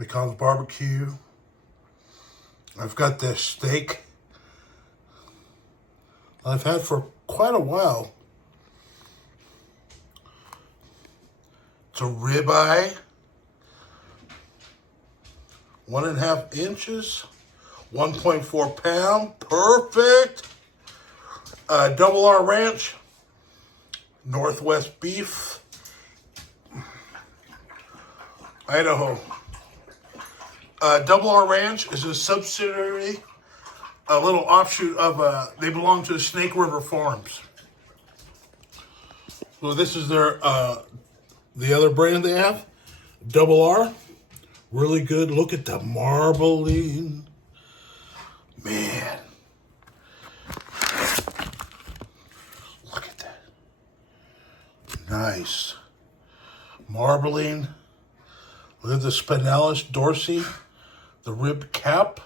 McConnell's barbecue. I've got this steak I've had for quite a while. It's a ribeye, 1.5 inches, 1.4 pound, perfect. Double R Ranch, Northwest Beef, Idaho. Double R Ranch is a subsidiary, a little offshoot of, they belong to Snake River Farms. So this is their, the other brand they have, Double R. Really good. Look at the marbling. Man. Look at that. Nice. Marbling. Look at the spinalis dorsi, the rib cap.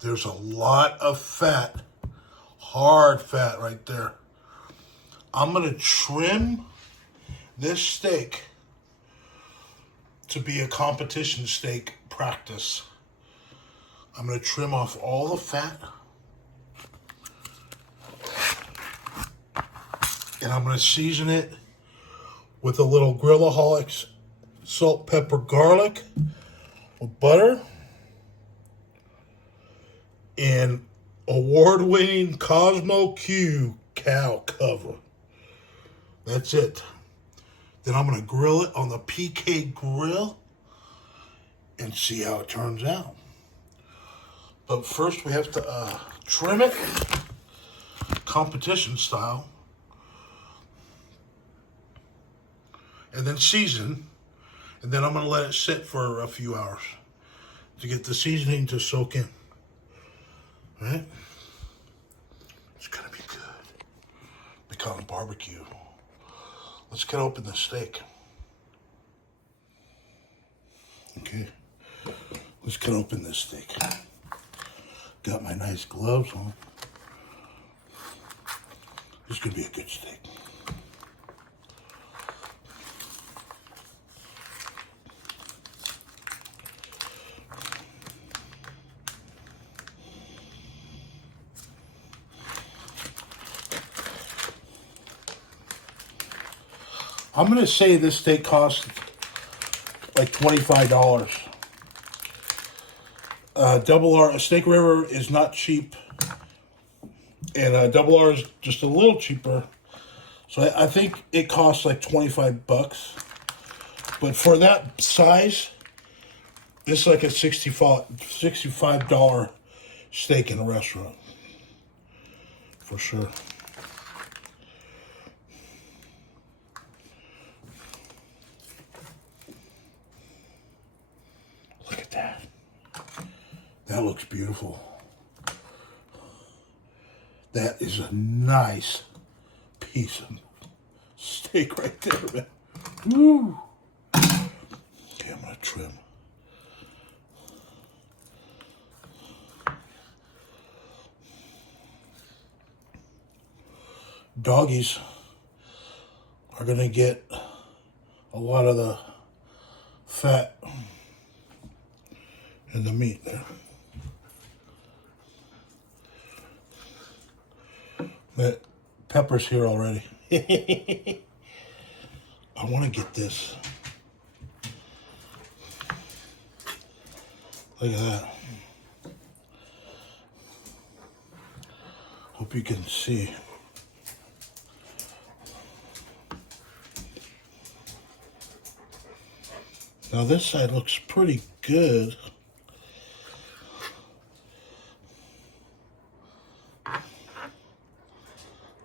There's a lot of fat, hard fat right there. I'm going to trim this steak to be a competition steak practice. I'm going to trim off all the fat. And I'm going to season it with a little Grillaholics salt, pepper, garlic with butter and award-winning Cosmo Q cow cover. That's it. Then I'm going to grill it on the PK grill and see how it turns out. But first we have to trim it competition style and then season. And then I'm going to let it sit for a few hours to get the seasoning to soak in. All right? It's going to be good. McConnell's barbecue. Let's cut open the steak. Okay. Let's cut open this steak. Got my nice gloves on. This is going to be a good steak. I'm going to say this steak costs like $25. Double R, Snake River is not cheap. And Double R is just a little cheaper. So I think it costs like $25. But for that size, it's like a $65 steak in a restaurant. For sure. That looks beautiful. That is a nice piece of steak right there, man. Woo! Okay, I'm gonna trim. Doggies are gonna get a lot of the fat and the meat there. But pepper's here already. I want to get this. Look at that. Hope you can see. Now this side looks pretty good.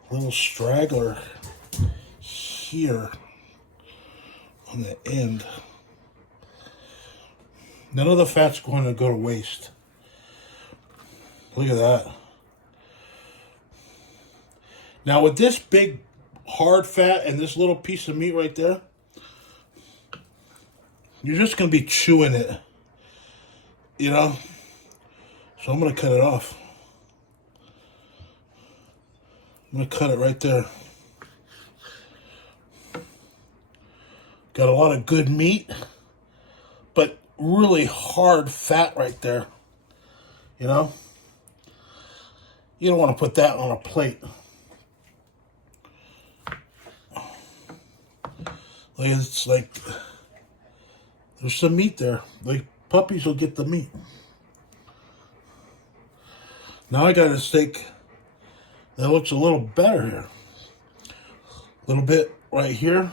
Little straggler here on the end. None of the fat's going to go to waste. Look at that. Now with this big hard fat and this little piece of meat right there, you're just going to be chewing it, you know? So I'm going to cut it off. I'm going to cut it right there. Got a lot of good meat. really hard fat right there. You know? You don't want to put that on a plate. Like, it's like there's some meat there. Like, puppies will get the meat. Now I got a steak that looks a little better here. A little bit right here.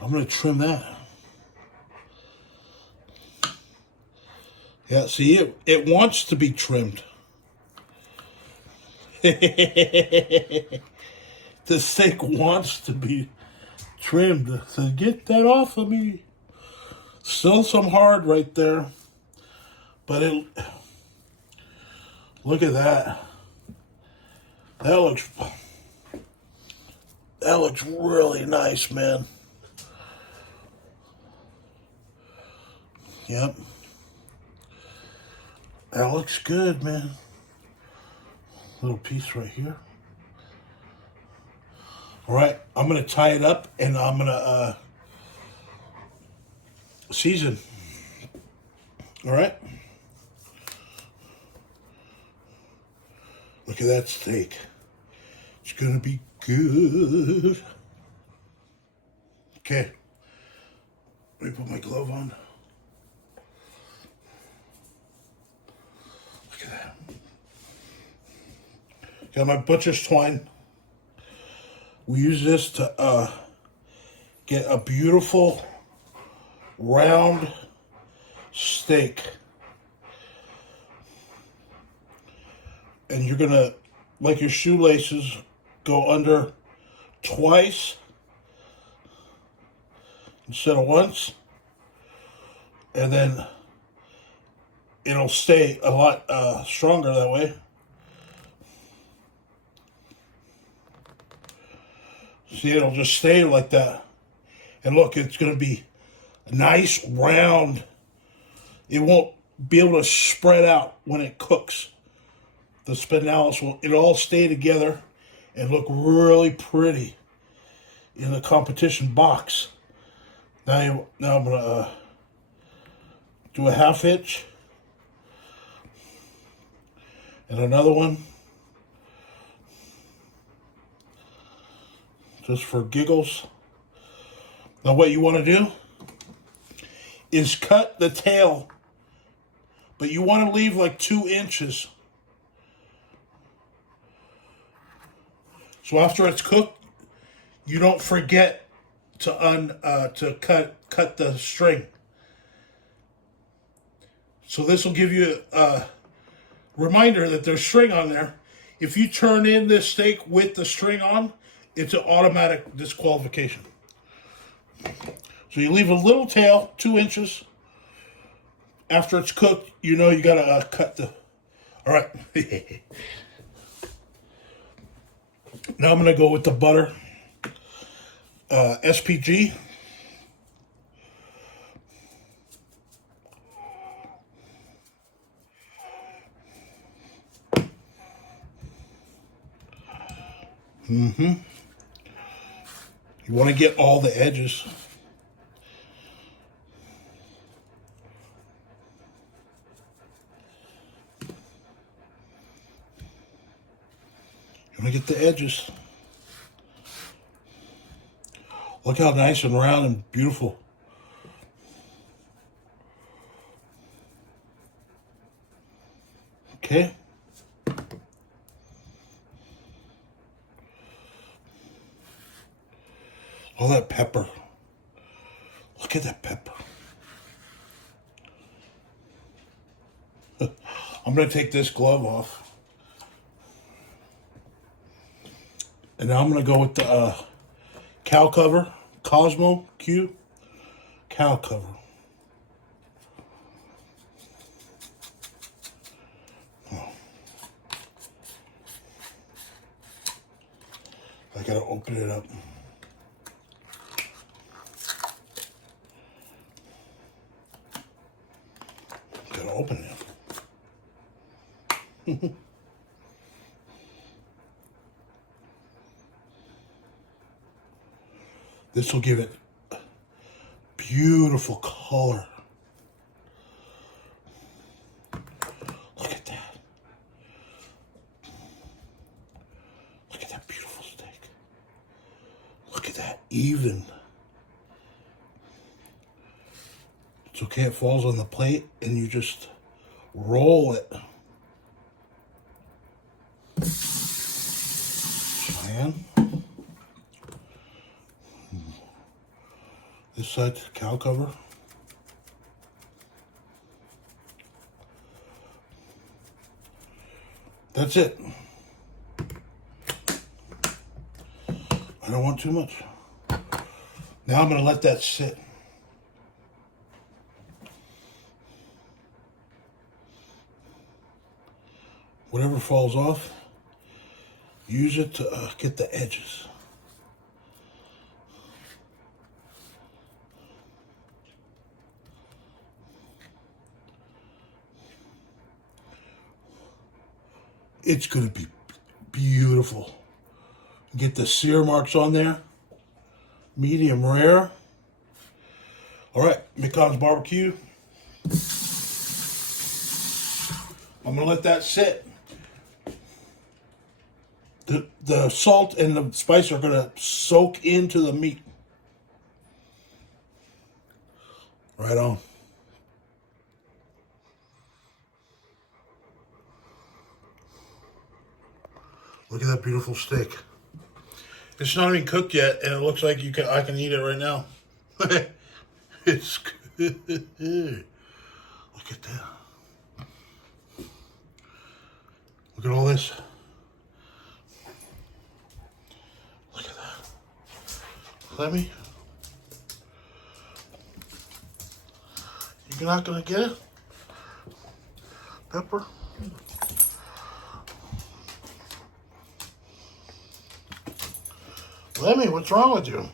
I'm going to trim that. Yeah, see, it wants to be trimmed. The steak wants to be trimmed. So get that off of me. Still some hard right there. But look at that. That looks really nice, man. Yep. That looks good, man. Little piece right here. All right, I'm gonna tie it up and I'm gonna season. All right. Look at that steak. It's gonna be good. Okay. Let me put my glove on. Look at that. Got my butcher's twine. We use this to get a beautiful round steak. And you're gonna, like your shoelaces, go under twice instead of once. And then it'll stay a lot stronger that way. See, it'll just stay like that. And look, it's going to be a nice round. It won't be able to spread out when it cooks. The spinalis it'll all stay together and look really pretty in the competition box. Now I'm going to do a 1/2 inch and another one. Just for giggles. Now what you want to do is cut the tail, but you want to leave like 2 inches. So after it's cooked, you don't forget to cut the string. So this will give you a reminder that there's string on there. If you turn in this steak with the string on, it's an automatic disqualification. So you leave a little tail, 2 inches. After it's cooked, you know you gotta cut the. All right. Now I'm gonna go with the butter. SPG. You want to get all the edges. You want to get the edges. Look how nice and round and beautiful. Okay. All that pepper. Look at that pepper. I'm going to take this glove off. And now I'm going to go with the cow cover. Cosmo Q cow cover. Oh. I got to open it up. Gotta open it. This will give it beautiful color. even. It's okay, it falls on the plate and you just roll it. Cheyenne. This side, cow cover. That's it. I don't want too much. Now I'm going to let that sit. Whatever falls off, use it to get the edges. It's going to be beautiful. Get the sear marks on there. Medium rare. All right, McConn's barbecue. I'm going to let that sit. The salt and the spice are going to soak into the meat. Right on. Look at that beautiful steak. It's not even cooked yet, and it looks like I can eat it right now. It's good. Look at that. Look at all this. Look at that. Let me. You're not gonna get it? Pepper. Lemmy, what's wrong with you?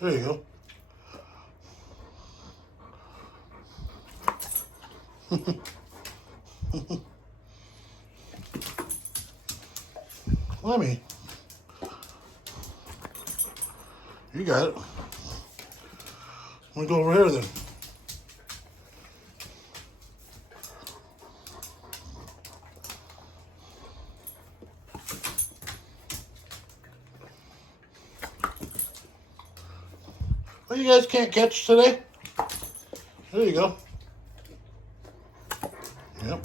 There you go. Lemmy. You got it. I'm gonna go over here then. Well, you guys can't catch today? There you go. Yep.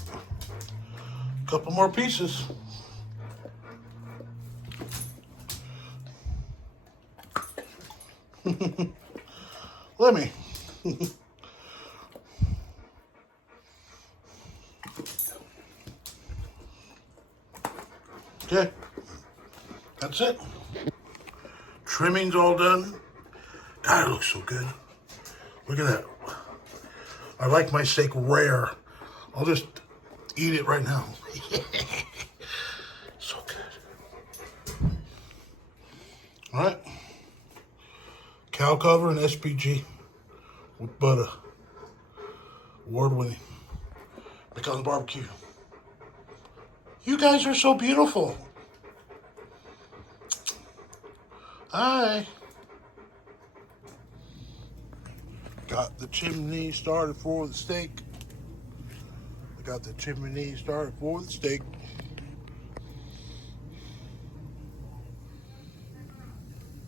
Couple more pieces. Let me. Okay. That's it. Trimming's all done. God, it looks so good. Look at that. I like my steak rare. I'll just eat it right now. So good. All right. Cow cover and SPG with butter. Award-winning. McConn's barbecue. You guys are so beautiful. Hi. Got the chimney started for the steak. I got the chimney started for the steak.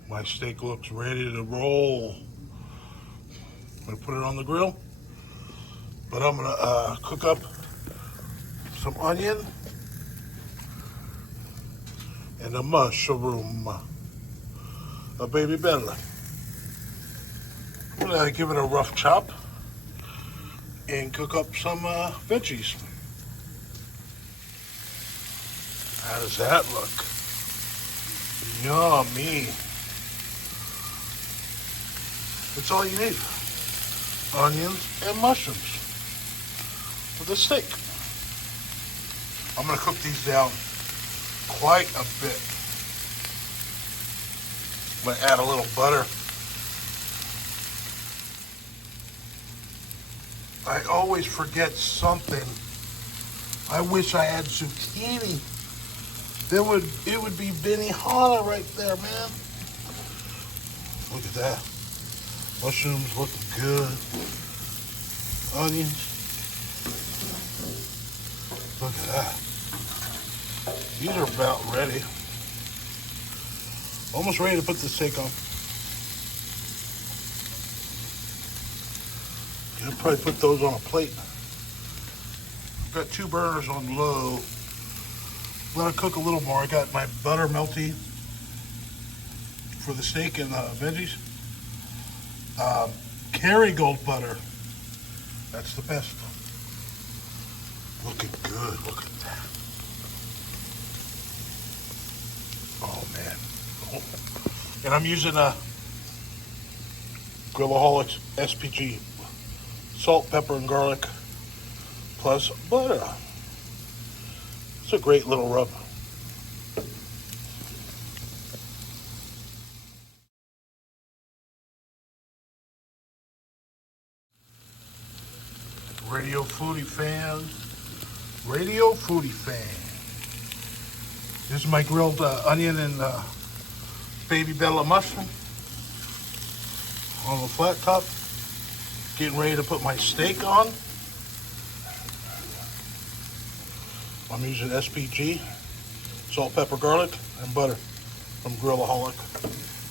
My steak looks ready to roll. I'm gonna put it on the grill, but I'm gonna cook up some onion and a mushroom, a baby bella. I'm gonna give it a rough chop and cook up some veggies. How does that look? Yummy. That's all you need. Onions and mushrooms with a steak. I'm gonna cook these down quite a bit. I'm gonna add a little butter. I always forget something. I wish I had zucchini. It would be Benihana right there, man. Look at that. Mushrooms looking good. Onions. Look at that. These are about ready. Almost ready to put the steak on. I'll probably put those on a plate. I've got 2 burners on low. Let it cook a little more. I got my butter melty for the steak and veggies. Kerrygold butter. That's the best. Looking good. Look at that. Oh, man. Oh. And I'm using a Grillaholics SPG. Salt, pepper, and garlic. Plus butter. It's a great little rub. Radio Foodie fan. This is my grilled onion and baby bella mushroom on the flat top. Getting ready to put my steak on. I'm using SPG, salt, pepper, garlic, and butter from Grillaholic.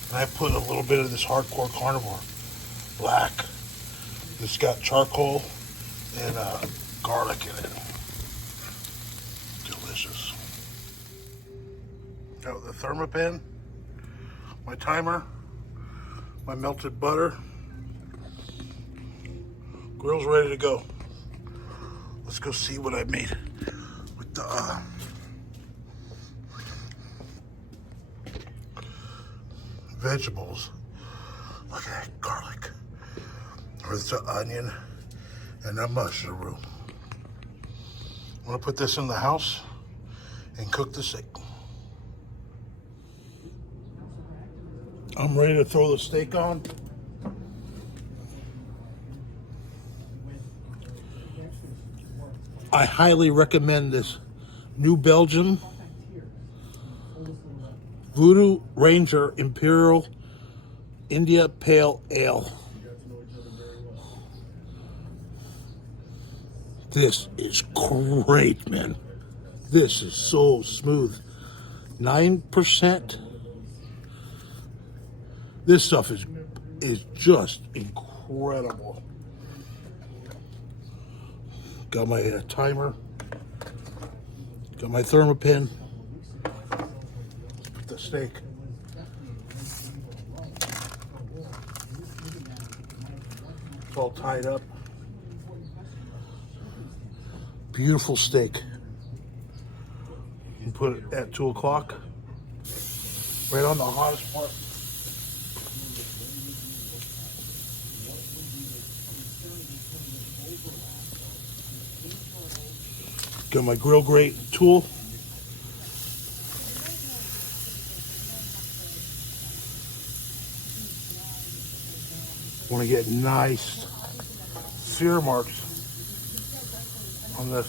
And I put a little bit of this Hardcore Carnivore Black. It's got charcoal and garlic in it. Delicious. Got the Thermopan, my timer, my melted butter. Grill's ready to go. Let's go see what I made with the vegetables. Look at that garlic. With the onion and a mushroom. I'm gonna put this in the house and cook the steak. I'm ready to throw the steak on. I highly recommend this New Belgium Voodoo Ranger Imperial India Pale Ale. This is great, man. This is so smooth. 9%. This stuff is just incredible. Got my timer. Got my Thermopan. Let's put the steak. It's all tied up. Beautiful steak. You can put it at 2 o'clock. Right on the hottest part. Got my grill grate tool. Want to get nice sear marks on this.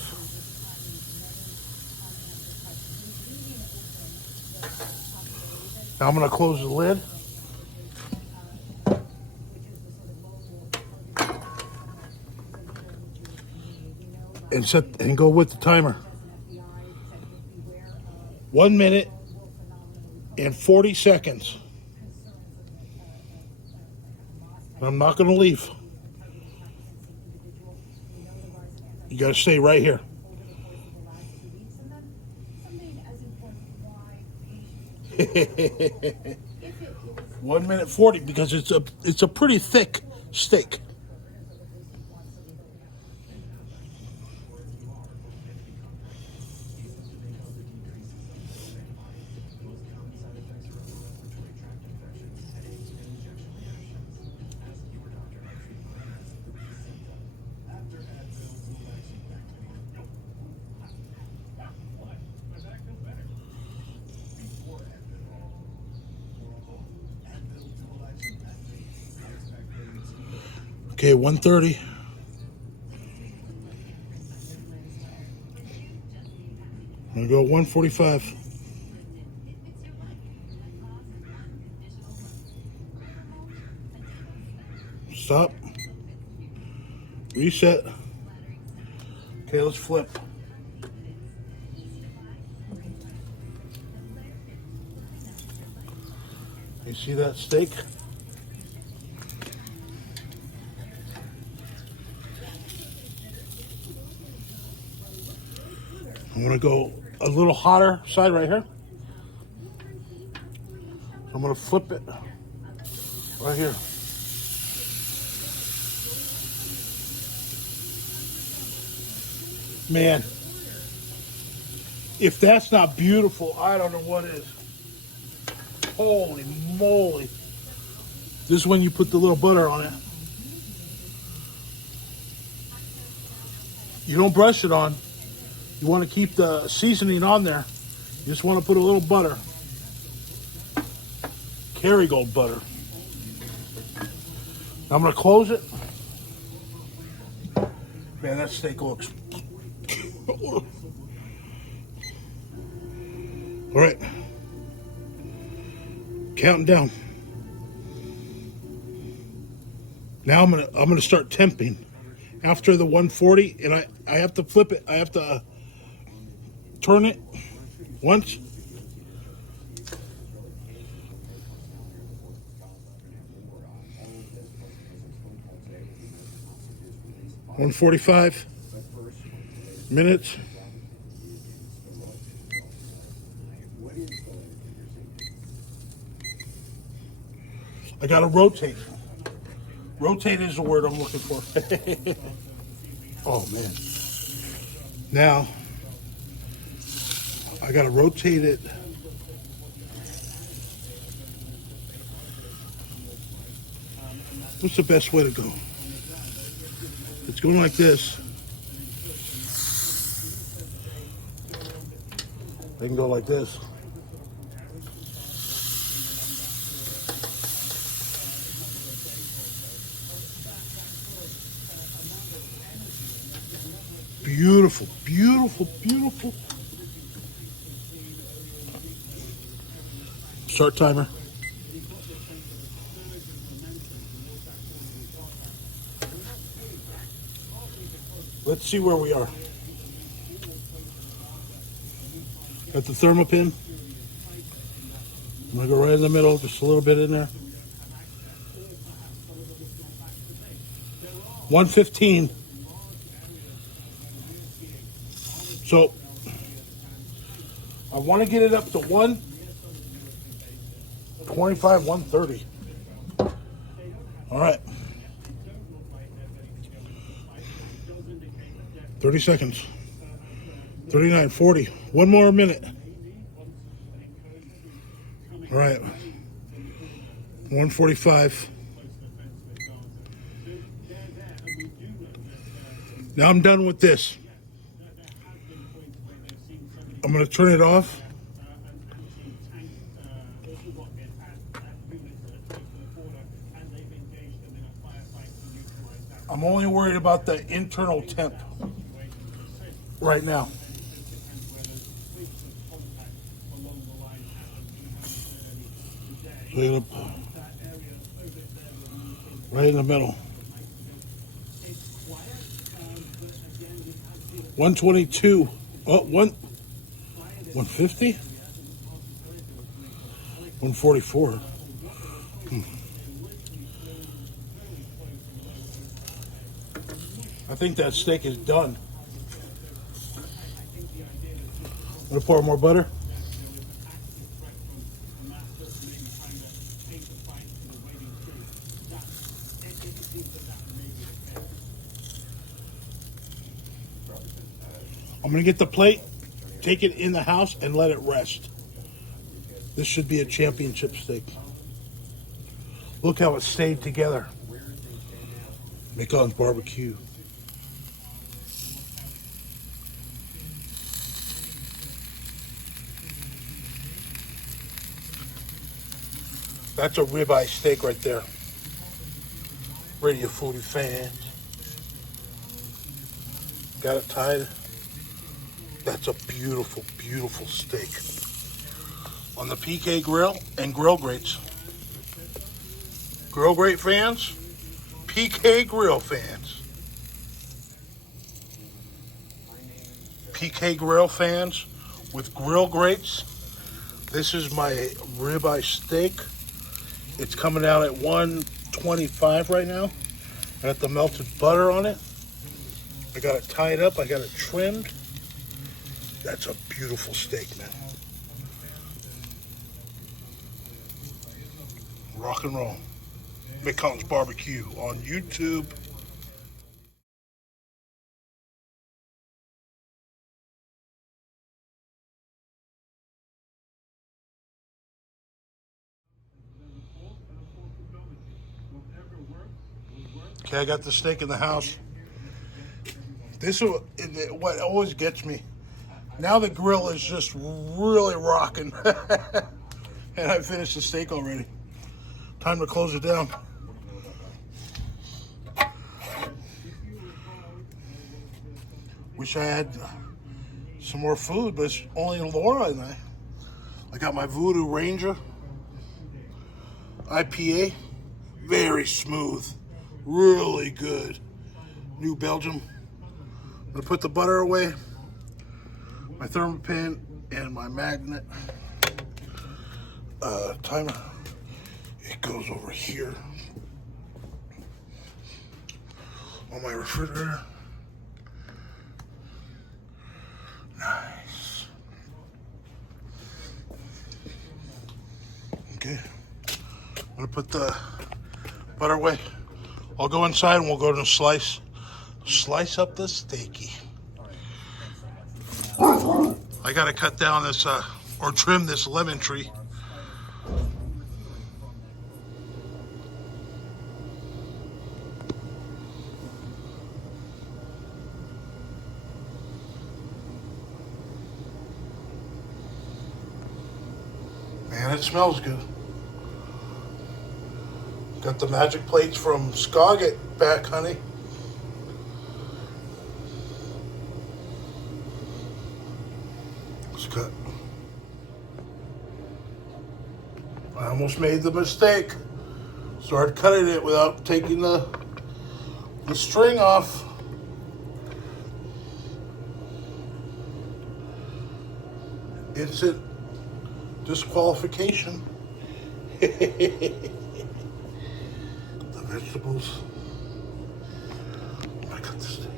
Now I'm going to close the lid. And go with the timer. 1 minute and 40 seconds. I'm not going to leave. You got to stay right here. One minute 40 because it's a pretty thick steak. Okay, 1:30. I'm gonna go 1:45. Stop. Reset. Okay, let's flip. You see that steak? I'm gonna go a little hotter side right here. So I'm gonna flip it right here. Man, if that's not beautiful, I don't know what is. Holy moly. This is when you put the little butter on it. You don't brush it on. You want to keep the seasoning on there. You just want to put a little butter. Kerrygold butter. Now I'm going to close it. Man, that steak looks... All right. Counting down. Now I'm gonna start temping after the 140, and I have to flip it. I have to turn it once. $145 minutes. I gotta rotate. Rotate is the word I'm looking for. Oh man. Now, I gotta rotate it. What's the best way to go? It's going like this. I can go like this. Beautiful, beautiful, beautiful. Start timer. Let's see where we are. Got the thermopin. I'm gonna go right in the middle, just a little bit in there. 115. So I want to get it up to 125, 130. All right. 30 seconds. 39, 40. One more minute. All right. 145. Now I'm done with this. I'm going to turn it off. I'm only worried about the internal temp right now. Right in the middle. 122. Oh, 150? 144. I think that steak is done. I'm gonna pour more butter. I'm gonna get the plate, take it in the house, and let it rest. This should be a championship steak. Look how it stayed together. Macon's barbecue. That's a ribeye steak right there. Radio foodie fans. Got it tied. That's a beautiful, beautiful steak. On the PK Grill and Grill Grates. Grill Grate fans, PK Grill fans. PK Grill fans with Grill Grates. This is my ribeye steak. It's coming out at 125 right now. I got the melted butter on it. I got it tied up. I got it trimmed. That's a beautiful steak, man. Rock and roll. McCollum's Barbecue on YouTube. Okay, I got the steak in the house. This is what always gets me. Now the grill is just really rocking. And I finished the steak already. Time to close it down. Wish I had some more food, but it's only Laura and I. I got my Voodoo Ranger IPA. Very smooth. Really good. New Belgium. I'm going to put the butter away. My thermopin and my magnet timer. It goes over here on my refrigerator. Nice. Okay. I'm gonna put the butter away. I'll go inside and we'll go to slice up the steaky. I gotta cut down this or trim this lemon tree. Man, it smells good. Got the magic plates from Skagit back, honey. Let's cut. I almost made the mistake. Started cutting it without taking the string off. Instant disqualification. The vegetables. I got the steak.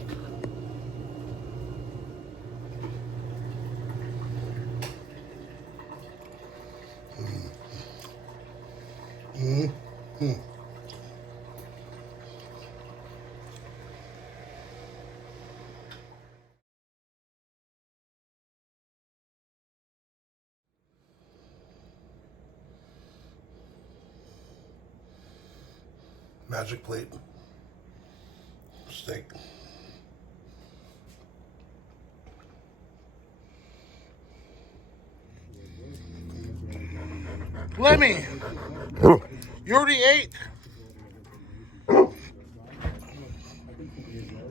Magic plate. Steak. Lemmy, you already ate.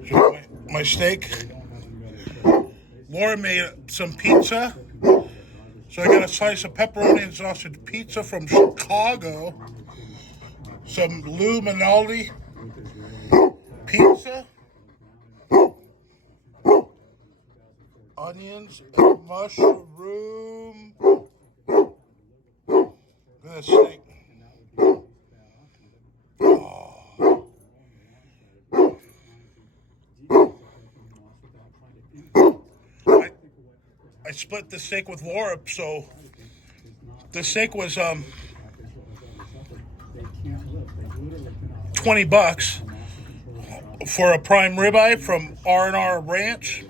So my steak. Laura made some pizza. So I got a slice of pepperoni and sausage pizza from Chicago. Some Lou Minaldi pizza. Onions and mushroom. Look at that steak. Oh. I split the steak with Laura, so the steak was $20 for a prime ribeye from R&R Ranch.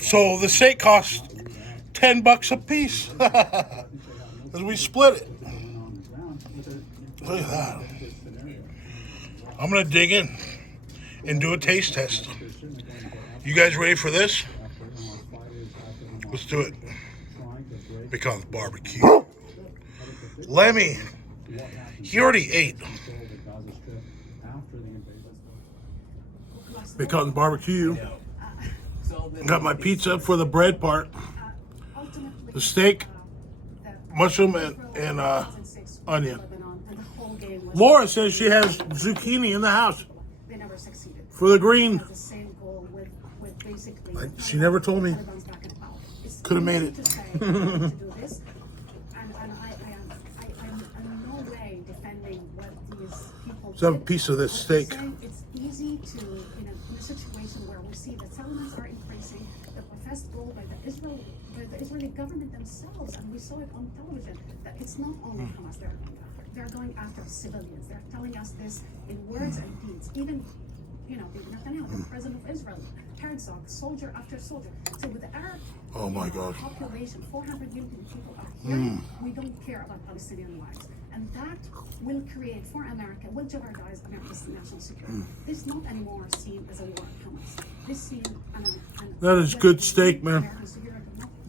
So the steak cost $10 a piece. Because we split it. Look at that. I'm going to dig in and do a taste test. You guys ready for this? Let's do it. Becomes barbecue. Lemmy, he already ate. Becomes barbecue. Got my pizza for the bread part. The steak, mushroom, and onion. Laura says she has zucchini in the house for the green. She never told me. Could have made it. have a piece of this steak. It's easy to, in a situation where we see that settlements are increasing, the professed goal by the Israeli government themselves, and we saw it on television, that it's not only Hamas they're going after. They're going after civilians. They're telling us this in words and deeds. Even, Netanyahu, the president of Israel, Herzog, soldier after soldier. So with the Arab population, 400 million people are here, we don't care about Palestinian lives. And that will create for America, will jeopardize America's national security. This is not anymore seen as a war on Hamas. This seen that is good steak, man.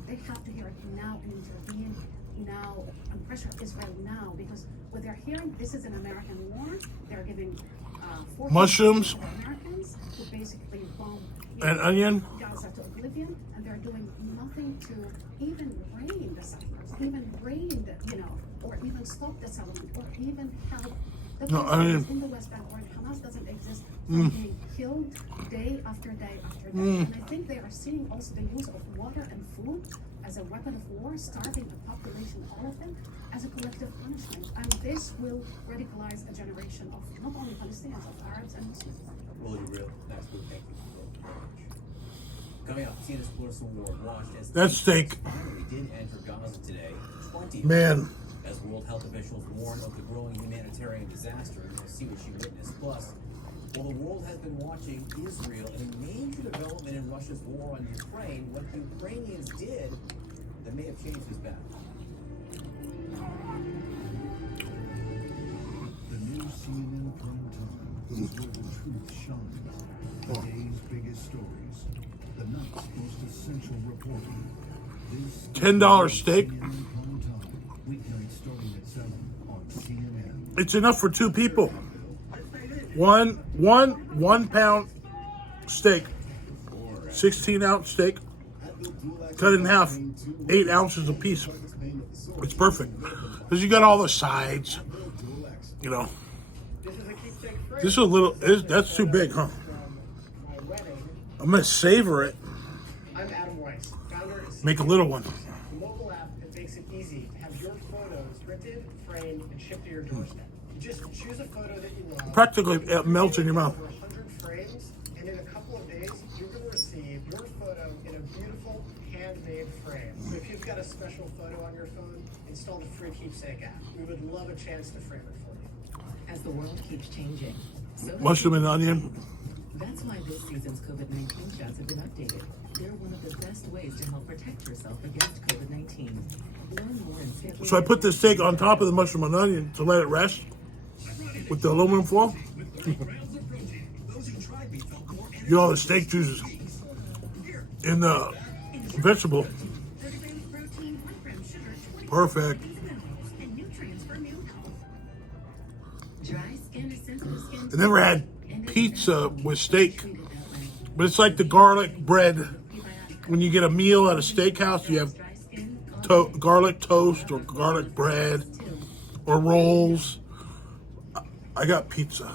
They have to hear it now and intervene now and pressure Israel now, because what they're hearing, this is an American war. They're giving mushrooms Americans who basically bomb and onion Gaza to oblivion, and they're doing nothing to even rein the settlers, even rein the, or even stop the settlement, or even help the Palestinians in the West Bank, or Hamas doesn't exist, from being killed day after day after day. And I think they are seeing also the use of water and food as a weapon of war, starving the population, all of them, as a collective punishment. And this will radicalize a generation of not only Palestinians, of Arabs and Muslims. Really real. That's good. Thank you. Coming up, see this political war launched as that steak finally did enter Gaza today. 20 man. As World Health officials warn of the growing humanitarian disaster. You're going to see what she witnessed. Plus, while the world has been watching Israel in a major development in Russia's war on Ukraine, what the Ukrainians did that may have changed his back. The new CNN prime time is where the truth shines. The day's biggest stories. The night's most essential reporting. This $10 steak. CNN prime time. Weeknights starting at 7 on CNN. It's enough for 2 people. One pound steak, 16-ounce steak, cut in half, 8 ounces a piece. It's perfect because you got all the sides. This is a little. That's too big, huh? I'm gonna savor it. I'm Adam Weiss, founder and Make a little one. a mobile app that makes it easy to have your photos printed, framed, and shipped to your doorstep. You just choose a photo that you love. Practically it melts in your mouth. Over 100 frames, and in a couple of days, you're going to receive your photo in a beautiful handmade frame. So if you've got a special photo on your phone, install the free Keepsake app. We would love a chance to frame it for you. As the world keeps changing, so Mushroom and onion. that's why this season's COVID-19 shots have been updated. They're one of the best ways to help protect yourself against COVID-19. Learn more and schedule. So I put this steak on top of the mushroom and onion to let it rest with the aluminum foil. Get all the steak juices in the vegetable. Perfect. I never had pizza with steak, but it's like the garlic bread. When you get a meal at a steakhouse, you have garlic toast or garlic bread or rolls. I got pizza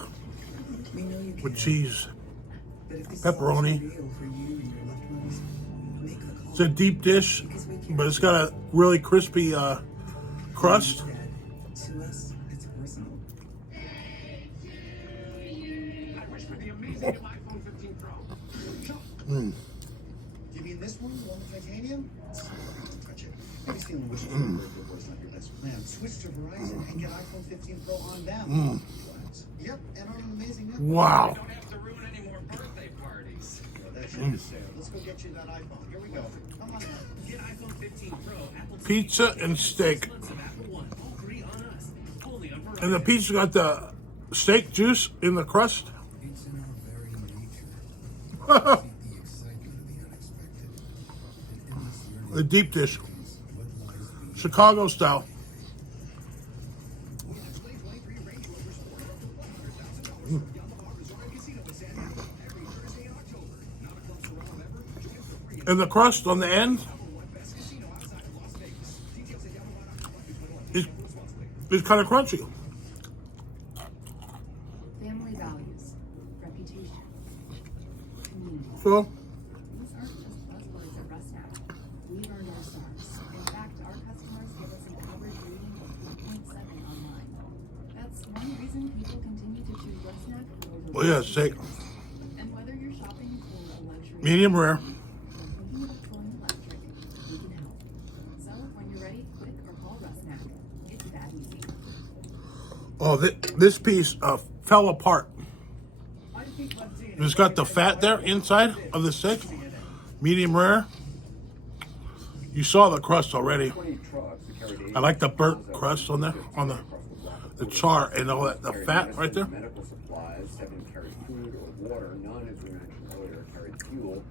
with cheese, pepperoni. It's a deep dish, but it's got a really crispy crust. To us, it's personal. I wish for the amazing iPhone 15 Pro. You mean this one, the one with titanium? Don't touch it. Maybe stealing wishes from a birthday boy's not your best plan. Switch to Verizon and get iPhone 15 Pro on them. Yep, and on an amazing network. Wow. Don't have to ruin any more birthday parties. Well, that ship is sailed. Let's go get you that iPhone. Here we go. Come on now. Get iPhone 15 Pro, Apple Pizza and steak. months of Apple One, all three on us. Only on Verizon. And the pizza got the steak juice in the crust. It's in our very nature. The excitement of the unexpected. And in this year, The deep dish, what lies beyond. Chicago style. And the crust on the end is kind of crunchy. Family values, reputation, community. So, These aren't just buzzwords at RustApp. We earned our stars. In fact, our customers give us an average rating of 4.7 online. That's one reason people continue to choose Oh yeah, steak. And whether you're shopping for a luxury Medium rare. or thinking about going electric, we can help. So when you're ready, click or call Russ now. It's that easy. Oh, this piece fell apart. It's got the fat there inside of the steak. Medium rare. You saw the crust already. I like the burnt crust on there, on the char and all that, the fat right there. Medical supplies, 7 carried food or water. None, as we mentioned earlier, carried fuel.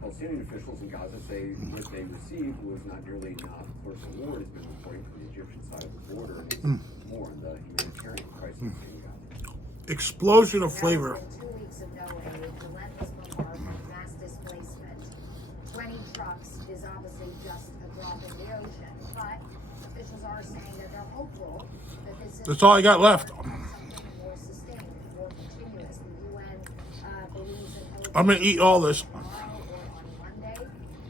Palestinian officials in Gaza say what they received was not nearly enough. Of course, a war has been reporting from the Egyptian side of the border, and it's more on the humanitarian crisis in Gaza. Explosion of flavor. 2 weeks ago, a relentless bombardment, mass displacement. 20 trucks is obviously just a drop in the ocean, but officials are saying that they're hopeful that this is That's all I got left. something more sustained, more continuous. The UN believes that I'm gonna eat all this. tomorrow or on Monday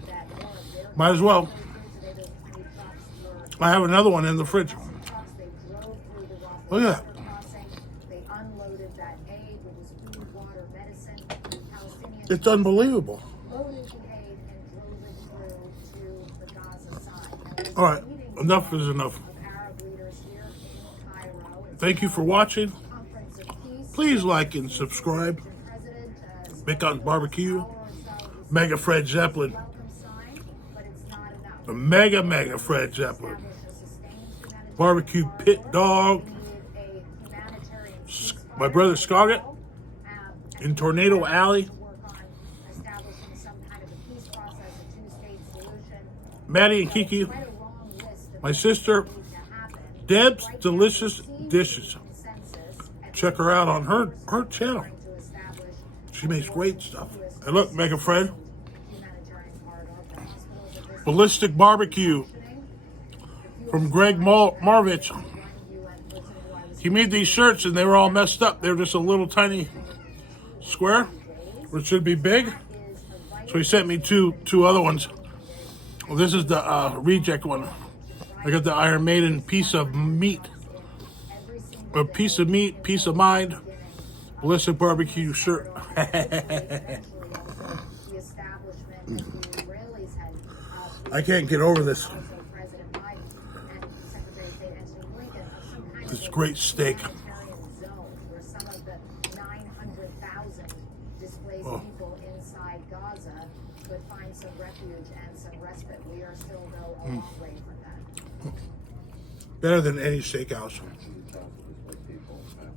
that more of their Might as well. today those 20 trucks were I have another one in the fridge. trucks. They drove through the Rafah Look at that. border crossing. They unloaded that aid, which was food, water, medicine. Palestinians It's unbelievable. loaded the aid and drove it through to the Gaza side. Now, there's All right, a meeting enough is enough. of Arab leaders here in Cairo. It's Thank you for watching. a conference of peace. Please like and subscribe. President, Bacon's Barbecue. hour or so is Mega Fred Zeppelin. welcome sign, but it's not enough. The mega Fred Zeppelin. Establish a sustained humanitarian Barbecue corridor. pit dog. We need a humanitarian ceasefire. My brother Scott Um, in Tornado Alley. to work on establishing some kind of a peace process, a two-state solution. Maddie and Kiki. Quite a long list of My things sister, that need to happen. Deb's Right now, Delicious there seems Dishes. to be consensus at Check her out on her channel. trying to establish She makes great stuff. a And look, Mega Fred. humanitarian corridor for hospitals at this Ballistic Barbecue from Greg Marvich. He made these shirts and they were all messed up. They were just a little tiny square, which should be big. So he sent me two other ones. Well, this is the reject one. I got the Iron Maiden piece of meat. A piece of meat, piece of mind. Ballistic Barbecue shirt. I can't get over this. This great steak. Oh. People inside Gaza could find some refuge and some respite. We are still, though, a long way from that. Better than any steakhouse.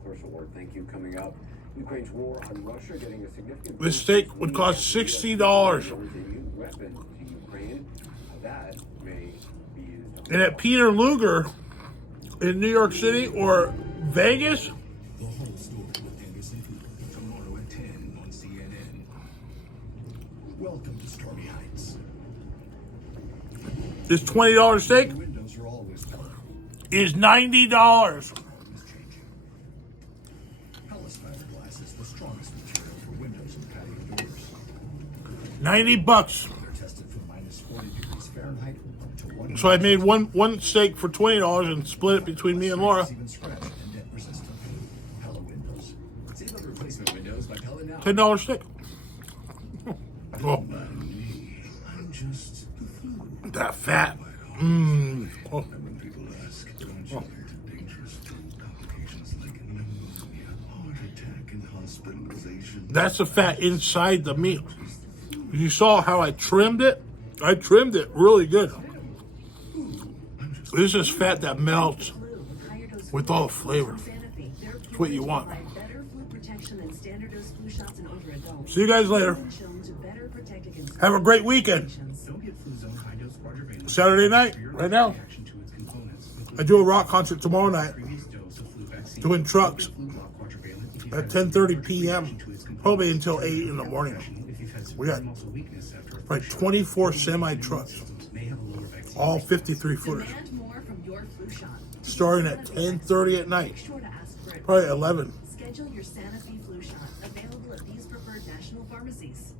First award, thank you. Coming up, Ukraine's war on Russia getting a significant. This steak would cost $60. Weapon to Ukraine. That may be used. And at Peter Luger in New York City or Vegas, The whole story with Anderson Cooper tomorrow at 10 on CNN. Welcome to Stormy Heights. this $20 steak Windows are always dark. is $90. Is changing. Hellas fiberglass is the strongest material for windows and patio doors. $90. They're tested from minus 40 degrees Fahrenheit to 1. So I made one steak for $20 and split it between me and Laura. Even scratch and dent resistant. Pella windows. Save on replacement windows by Pella now. $10 steak. Oh, I'm just the food. that fat. Oh. And when people ask, don't you get dangerous complications like pneumonia, heart attack, and hospitalization? That's the fat inside the meat. You saw how I trimmed it? I trimmed it really good. This is fat that melts with all the flavor. That's what you want. Better flu protection than standard dose flu shots in older adults. See you guys later. Shown to better protect against Have a great weekend. Don't get Fluzone high dose quadrivalent. Saturday night, right now. Reaction to its components. I do a rock concert tomorrow night. Previous dose of flu vaccine. Doing trucks Flu block quadrivalent if you've at had 10:30 reaction p.m. to its components. Probably until 8 in the morning. If you've had We got muscle weakness after a like flu shot, 24 semi trucks, may have a lower vaccine all 53 footers, Demand more from your flu shot. starting at 10:30 at night, Make sure to ask for it. probably 11. Schedule your Sanofi flu shot, available at these preferred national pharmacies.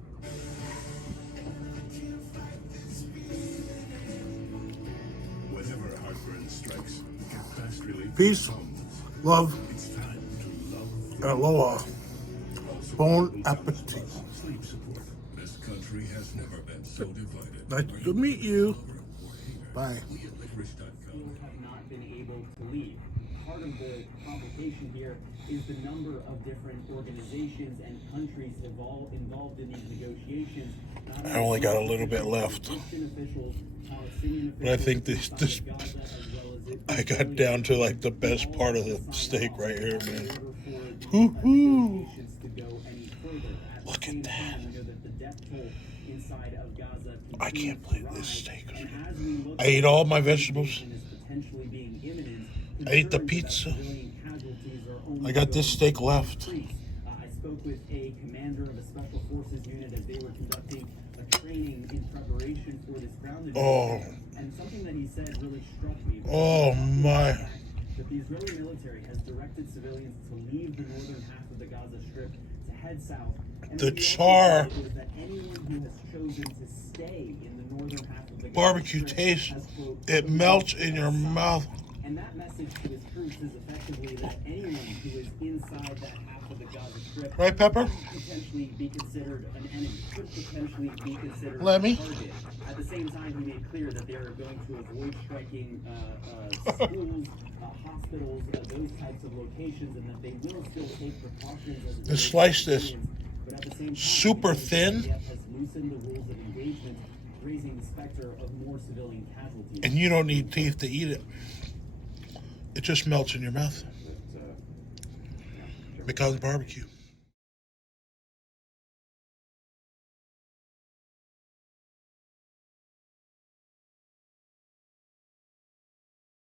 Whenever heartburn strikes, fast relief Peace, comes. love, It's time to love. and aloha. Bon appetit. Sleep support. This country has never been so divided. Nice to meet you. Bye. Still have not been able to leave. Part of the complication here is the number of different organizations and countries involved in these negotiations. I only got a little bit left. But I think this I got down to like the best part of the steak right here, man. Woo-hoo. Look at that. I can't believe this steak. I ate all my vegetables. I ate the pizza. I got this steak left. I spoke with a commander of a special forces unit as they were conducting a training in preparation for this ground attack. And something that he said really struck me. Oh my. That the Israeli military has directed civilians to leave the northern half of the Gaza Strip to head south. And The char. is that anyone who has chosen to stay in the northern half of the Barbecue Gaza Strip taste. has, quote, It melts in your mouth. and that message to his troops is effectively that anyone who is inside that half of the Gaza Strip Right, Pepper? could potentially be considered an enemy, could potentially be considered Lemmy? a target. At the same time, he made clear that they are going to avoid striking schools, hospitals, those types of locations, and that they will still take precautions. Just slice this But at the same time, super thin, IDF has loosened the rules of engagement, raising the specter of more civilian casualties. and you don't need teeth to eat it. It just melts in your mouth. It becomes barbecue.